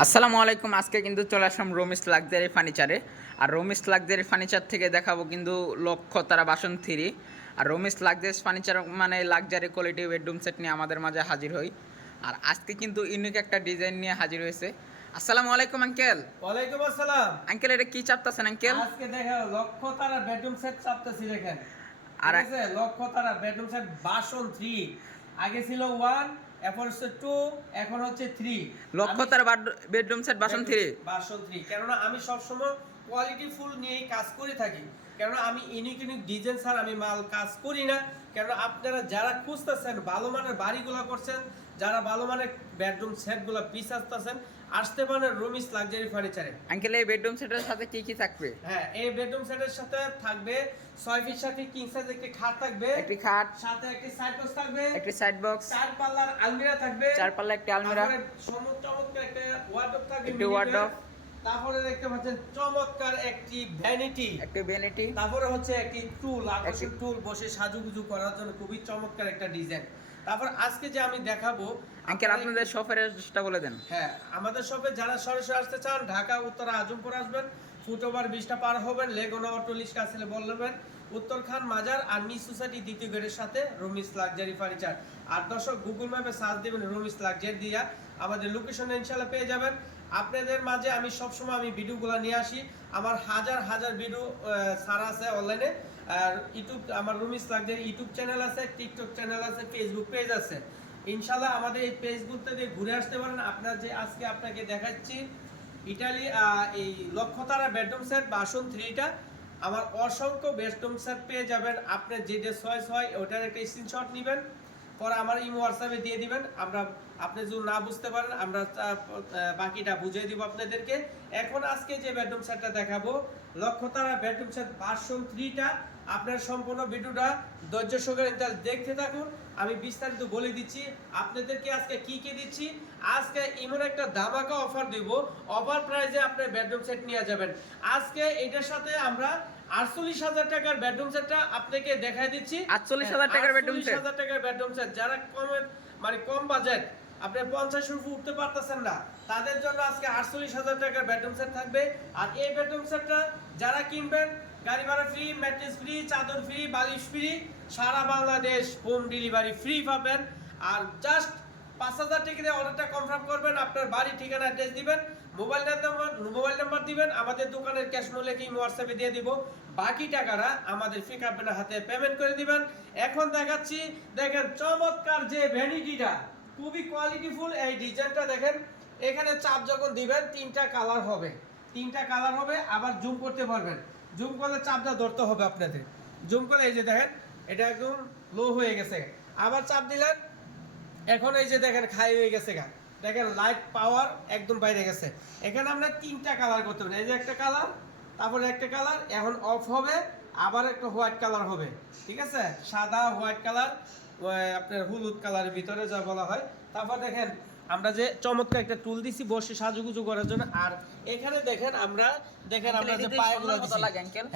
আসসালামু আলাইকুম। আজকে কিন্তু চলে আসলাম রোমিস লাক্সারি ফার্নিচারে। আর রোমিস লাক্সারি ফার্নিচার থেকে দেখাবো কিন্তু লক্ষ তারা বাসন থ্রি। আর রোমিস লাক্সারি ফার্নিচার মানে লাক্সারি কোয়ালিটি বেডরুম সেট নিয়ে আমাদের মাঝে হাজির হই। আর আজকে কিন্তু ইউনিক একটা ডিজাইন নিয়ে হাজির হয়েছে। আসসালামু আলাইকুম আঙ্কেল। ওয়ালাইকুম আসসালাম। আঙ্কেল এটা কি চাপতেছেন আঙ্কেল? আজকে দেখো লক্ষ তারা বেডরুম সেট চাপতেছি দেখেন। আর- আর আছে? লক্ষ তারা বেডরুম সেট বাসন থ্রি। আগে ছিল 1 এরপর হচ্ছে 2 এখন হচ্ছে 3 লক্ষ তারা bedroom set version three version three কেননা আমি সবসময় কোয়ালিটি ফুল নিয়ে কাজ করে থাকি। কেননা আমি ইউনিক ইউনিক ডিজাইন ছাড়া আমি মাল কাজ করি না। কেননা আপনারা যারা খুঁজতেছেন ভালো মানের বাড়িগুলো করছেন যারা ভালো মানের বেডরুম সেটগুলো পিস আসতেছেন আসতে পারেন রুমিস লাক্সারি ফার্নিচারে আঙ্কেল এই বেডরুম সেটের সাথে কি কি থাকবে? হ্যাঁ এই বেডরুম সেটের সাথে থাকবে ছয় ফিট সাথে কিং সাইজ একটি খাট থাকবে একটি খাট সাথে একটি সাইড বক্স থাকবে একটি সাইড বক্স চার পাল্লার আলমিরা থাকবে চার পাল্লা একটি আলমিরা তারপরে সমুদ্র চমৎকার একটা ওয়ার্ডরোব থাকবে একটি bed। তারপরে দেখতে পাচ্ছেন চমৎকার একটি ভ্যানিটি একটি বেনিটি তারপরে হচ্ছে একটি টুল আকর্ষণ টুল বসে সাজুগুজু করার জন্য খুবই চমৎকার একটা ডিজাইন তারপর আজকে যে আমি দেখাবো আঙ্কেল আপনাদের শপের অ্যাড্রেসটা বলে দেন। হ্যাঁ আমাদের শপে যারা সরাসরি আসতে চান ঢাকা উত্তরা আজমপুর আসবেন ফুট ওভার বিশটা পার হবেন লেগুনা অটোলিশ কাছে বলবেন উত্তরখান মাজার আর মিস সোসাইটি দ্বিতীয় গেটের সাথে রুমিস লাক্সারি ফার্নিচার। আর দর্শক গুগল ম্যাপে সার্চ দেবেন রুমিস লাক্সারি দিয়া আমাদের লোকেশন ইনশাল্লাহ পেয়ে যাবেন। আপনাদের মাঝে আমি সবসময় আমি ভিডিওগুলো নিয়ে আসি। আমার হাজার হাজার ভিডিও সারা আছে অনলাইনে আর ইউটিউব, আমার রুমিস লাক্সারি ইউটিউব চ্যানেল আছে, টিকটক চ্যানেল আছে ফেসবুক পেজ আছে। ইনশাল্লাহ আমাদের এই পেজগুলোতে দিয়ে ঘুরে আসতে পারেন। আপনার যে আজকে আপনাকে দেখাচ্ছি, ইটালি এই লক্ষতারা বেডরুম সেট বাসন থ্রিটা, আমার অসংখ্য বেডরুম সেট পেয়ে যাবেন। আপনি যেটা চয়েস হয়, ওটার একটা স্ক্রিনশট নেবেন, পরে আমার ইমো হোয়াটসঅ্যাপে দিয়ে দিবেন। আমরা, আপনি যদি না বুঝতে পারেন, আমরা বাকিটা বুঝিয়ে দিব আপনাদেরকে। এখন আজকে যে বেডরুম সেটটা দেখাবো, লক্ষতারা বেডরুম সেট বাসন থ্রিটা আপনার সম্পূর্ণ ভিডিওটা ধৈর্য সহকারে তাহলে দেখতে থাকুন। আমি বিস্তারিত বলে দিচ্ছি আপনাদেরকে আজকে কি কি দিচ্ছি? আজকে এমন একটা ধামাকা অফার দিব। অফার প্রাইজে আপনার বেডরুম সেট নিয়ে যাবেন। আজকে এটার সাথে আমরা আটচল্লিশ হাজার টাকার বেডরুম সেটটা আপনাকে দেখাই দিচ্ছি। 48,000 টাকার bedroom set? 48,000 টাকার বেডরুম সেট যারা কমে মানে কম বাজেট আপনি পঞ্চাশ রুপি উঠতে পারতেছেন না তাদের জন্য আজকে আটচল্লিশ হাজার টাকার বেডরুম সেট থাকবে। আর এই বেডরুম সেটটা যারা কিনবেন গাড়ি ভাড়া ফ্রি ম্যাট্রেস ফ্রি চাদর ফ্রি বালিশ ফ্রি সারা বাংলাদেশ হোম ডেলিভারি ফ্রি পাবেন। আর জাস্ট পাঁচ হাজার টাকা অর্ডারটা কনফার্ম করবেন, আপনার বাড়ি ঠিকানা অ্যাড্রেস দিবেন মোবাইল নাম্বার মোবাইল নাম্বার দিবেন, আমাদের দোকানের ক্যাশ মূল্যে কি হোয়াটসঅ্যাপে দিয়ে দিব। বাকি টাকাটা আমাদের ফিক আপনার হাতে পেমেন্ট করে দিবেন। এখন দেখাচ্ছি, দেখেন চমৎকার যে ভ্যানিটিটা খুবই কোয়ালিটিফুল এই ডিজাইনটা দেখেন। এখানে চাপ যখন দিবেন, তিনটা কালার হবে। তিনটা কালার হবে, আবার জুম করতে পারবেন। জুম করলে চাপটা ধরতে হবে আপনাদের জুম করে এই যে দেখেন, এটা একদম লো হয়ে গেছে। আবার চাপ দিলেন, এখন এই যে দেখেন খাই হয়ে গেছে গা। দেখেন লাইট পাওয়ার একদম বাইরে গেছে। এখানে আমরা তিনটা কালার করতে পারি। এই যে একটা কালার তারপরে একটা কালার এখন অফ হবে, আবার একটা হোয়াইট কালার হবে। ঠিক আছে? সাদা হোয়াইট কালার আপনার হলুদ কালারের ভিতরে যা বলা হয়। তারপর দেখেন আমরা যে চমৎকার একটা টুল দিছি বসে সাজুগুজু করার জন্য। আর এখানে দেখেন আমরা দেখেন আমরা যে পায়াগুলো দিছি।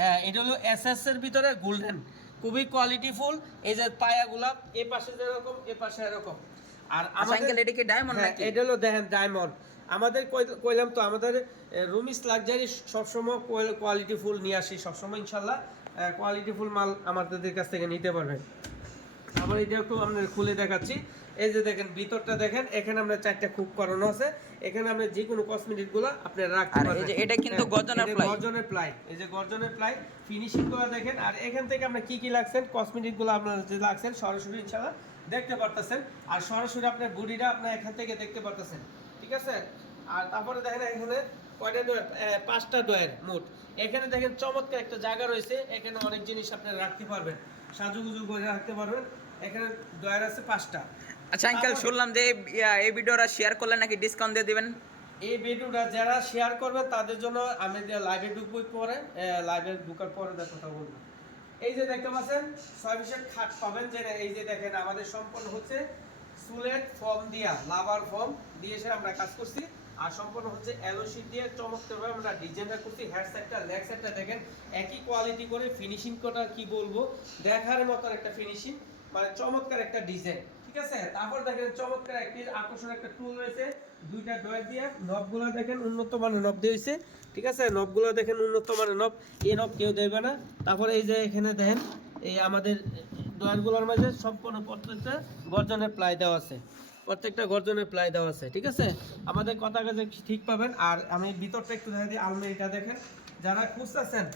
হ্যাঁ এটা হলো এসএস এর ভিতরে গোল্ডেন খুবই কোয়ালিটিফুল এই যে পায়াগুলা এ পাশে যেরকম এ পাশে এরকম। আর আচ্ছা আঙ্কেল এটা কি ডায়মন্ড হ্যাঁ, নাকি? এটা হলো দেখেন ডায়মন্ড আমাদের কইলাম তো আমাদের রুমিস লাক্সারি সবসময় কোয়ালিটি ফুল নিয়ে আসি সবসময় ইনশাল্লাহ কোয়ালিটি ফুল মাল আমাদের কাছ থেকে নিতে পারবেন আবার এটা একটু আপনাদের খুলে দেখাচ্ছি। এই যে দেখেন ভিতরটা দেখেন এখানে আমরা চারটা খুব করানো আছে। এখানে আমরা যে কোনো কসমেটিকগুলো আপনি রাখতে আর এই যে এটা কিন্তু হ্যাঁ, গর্জনের ply। গর্জনের প্লাই। এই যে গর্জনের প্লাই ফিনিশিংগুলো দেখেন আর এখান থেকে আমরা কি কি লাগছেন কসমেটিকগুলো আপনারা যে লাগছেন সরাসরি ইনশাআল্লাহ দেখতে পারতেছেন। আর সরাসরি আপনার বডিটা আপনার এখান থেকে দেখতে পারতেছেন। ঠিক আছে? আর তারপরে দেখেন এখানে কয়টা ডয়ার পাঁচটা ডয়ার মোট। এখানে দেখেন চমৎকার একটা জায়গা রয়েছে এখানে অনেক জিনিস আপনারা রাখতে পারবেন। সাজুগুজু করে রাখতে পারবেন। এখানে ডয়ার আছে পাঁচটা। আচ্ছা আঙ্কেল শুনলাম যে এই ভিডিওটা শেয়ার করলে নাকি ডিসকাউন্ট দিয়ে দিবেন? এই ভিডিওটা যারা শেয়ার করবে তাদের জন্য আমি যে লাইভে ঢুকবো পরে লাইভে ঢুকার পরে কথা বলব। এই যে দেখতে পাচ্ছেন ছয় বিশের খাট পাবেন যে এই যে দেখেন আমাদের সম্পূর্ণ হচ্ছে সুলেট ফর্ম দিয়া লাভার ফর্ম দিয়ে এসে আমরা কাজ করছি। আর সম্পূর্ণ হচ্ছে অ্যালো শিট দিয়ে চমৎকারভাবে আমরা ডিজাইনটা করছি হেড সাইডটা লেগ সাইডটা দেখেন একই কোয়ালিটি করে ফিনিশিং করা কি বলব দেখার মতো একটা ফিনিশিং মানে চমৎকার একটা ডিজাইন ঠিক আছে? তারপর দেখেন চমৎকার একটি আকর্ষণ একটা টুল রয়েছে। দুইটা দিয়ে দেখেন উন্নত মানের নব ঠিক আছে? দেখেন উন্নত মানের কেউ না। এই যে এখানে দেখেন, এই আমাদের মাঝে প্রত্যেকটা গর্জনের প্লাই দেওয়া আছে। প্রত্যেকটা গর্জনের প্লাই দেওয়া আছে। ঠিক আছে? আমাদের কথা কাজে ঠিক পাবেন। আর আমি ভিতরটা একটু দেখা দিই। আলমারিটা দেখেন। যারা খুঁজতেছেন